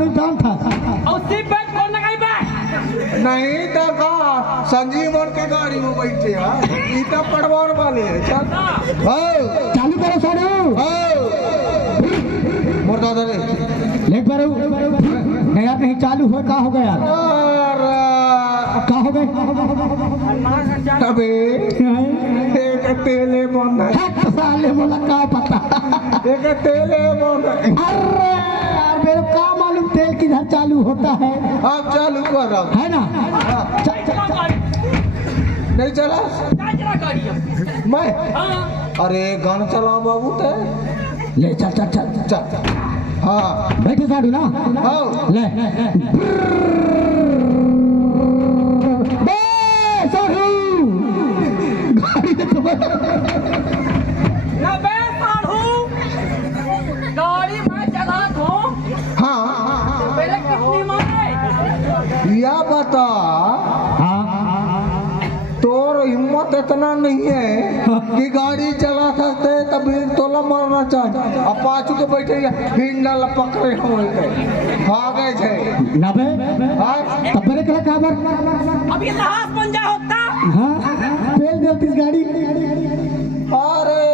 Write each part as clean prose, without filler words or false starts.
साड़ू काम था और सीट बेल्ट कौन लगाई बे? नहीं तो का संजीव और के गाड़ी में बैठे हैं इतना पड़वार वाले हैं चल हो चालू करो साड़ू मुर्दा दे ले करो नया नहीं चालू हो का हो गया का हो गए अबे एक तेले बंद है साले बोला का पता एक तेले बंद है अरे यार मेरे का मालूम तेल किधर चालू होता है अब चालू कर रहा है ना नहीं चला क्या चला गाड़ी अब? मैं हाँ अरे गाना चला बाबू ते ले चल चल चल चल हाँ बैठे साड़ू ना हाँ ले बे साड़ू गाड़ी में तो ना बे साढ़ू गाड़ी मैं चला दूं हाँ पहले कितनी मारे? या बता हाँ तोर हिम्मत इतना नहीं है कि गाड़ी चला सकते तभी तोला मारना चाहिए अब पाछू के बैठे हिंडा पकड़े हुए थे भागे थे ना बे हाँ तब मेरे कहा काबर अब ये लहास बन जा होता हाँ तेल देती इस गाड़ी अरे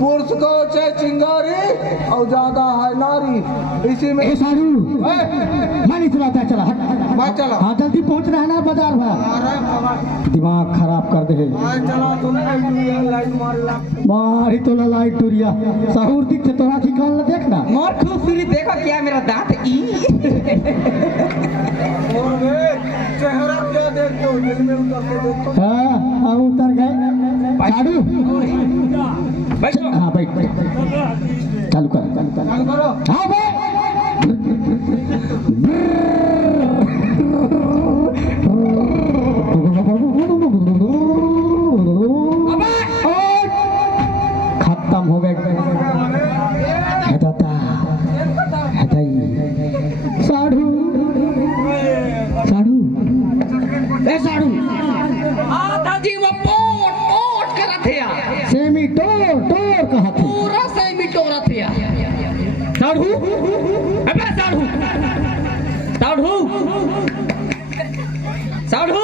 पुरुष को चाहे चिंगारी और ज्यादा है नारी इसी में ए साड़ू ए, मैं नहीं चलाता चला हट मैं चला हाँ जल्दी पहुंच रहा है ना बाजार में अरे बाबा दिमाग खराब कर दे मैं चला तुमने लाइन मार ला मारी तो लाइट टूरिया सहूर दिख से तोरा की कान देखना मोर खूबसूरती देखो क्या मेरा दांत ई और वे चेहरा क्या देखते हो दिल में उतर के देखो हाँ हाँ उतर गए साड़ू बैठो हाँ बैठ बैठ चालू कर चालू करो हाँ भाई खत्म हो गए साड़ू साड़ू ए साड़ू आधा जी वो पोट पोट करत है सेमी टोर टोर कहा थे पूरा से मिटोरत है साढ़ू अबे साढ़ू साढ़ू साढ़ू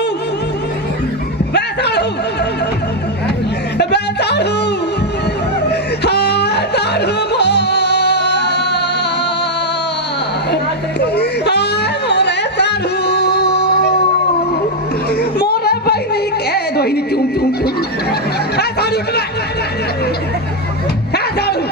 बे साढ़ू बे साढ़ू हाँ साढ़ू हाय मोरे साढ़ू मोरे बहनी के दोहिनी चुम चुम चुम हाय साढ़ू उठ बे हाय साढ़ू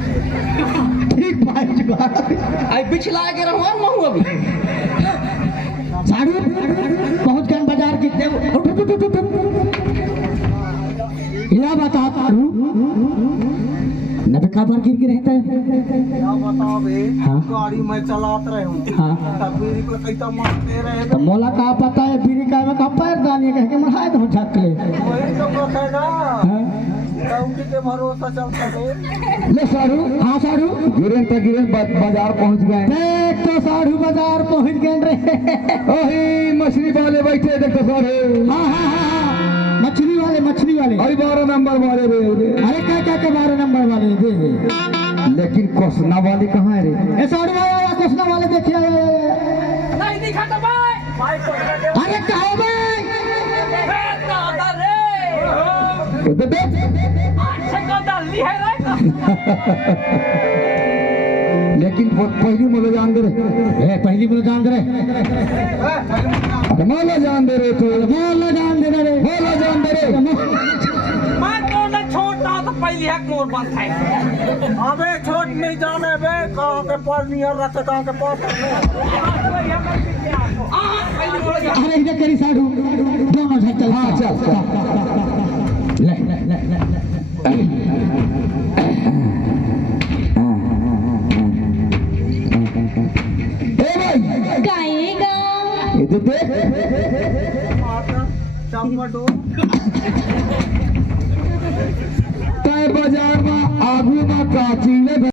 ठीक भाई जुगाड़ आई बिछला के रहूं मैं अभी साड़ू पहुंच गए बाजार की देव या बता साड़ू नबे का बार गिर रहता है क्या बताओ बे हाँ। गाड़ी में चलात रहे हूँ हाँ तभी को कैसा मारते रहे तो मोला का पता है बीरी का में का पैर दानी कह के मढ़ाए तो झक ले वही तो कहेगा हाँ? उनके के भरोसा चलता है ले साड़ू हाँ साड़ू गिरन पे गिरन बाजार पहुंच गए देख तो साड़ू बाजार पहुंच गए रे ओही मछली वाले बैठे देखो सारे हाँ हाँ हाँ हाँ मछली वाले अरे 12 नंबर वाले रे अरे क्या क्या के 12 नंबर वाले दे लेकिन कोसना वाले कहाँ है रे ए साड़ू वाला कोसना वाले देखिए नहीं दिखा तो भाई अरे कहो भाई दादा रे दे अच्छे को डाली है रे लेकिन पहली मुझे जान दे रहे ए पहली बोलो जान दे रे मोला जान दे रहे तो बोलो जान दे रे मोला जान दे रहे मैं तो न छोटा तो पहली हक मोर बंद है अबे छोट नहीं जाने बे कहाँ के पर नियर रखते कहाँ के पर अरे इधर करी साड़ू दोनों झट चल हाँ चल ले ले ले ले गाएगा इधर देख चम्मटो बाजार में आगू में काची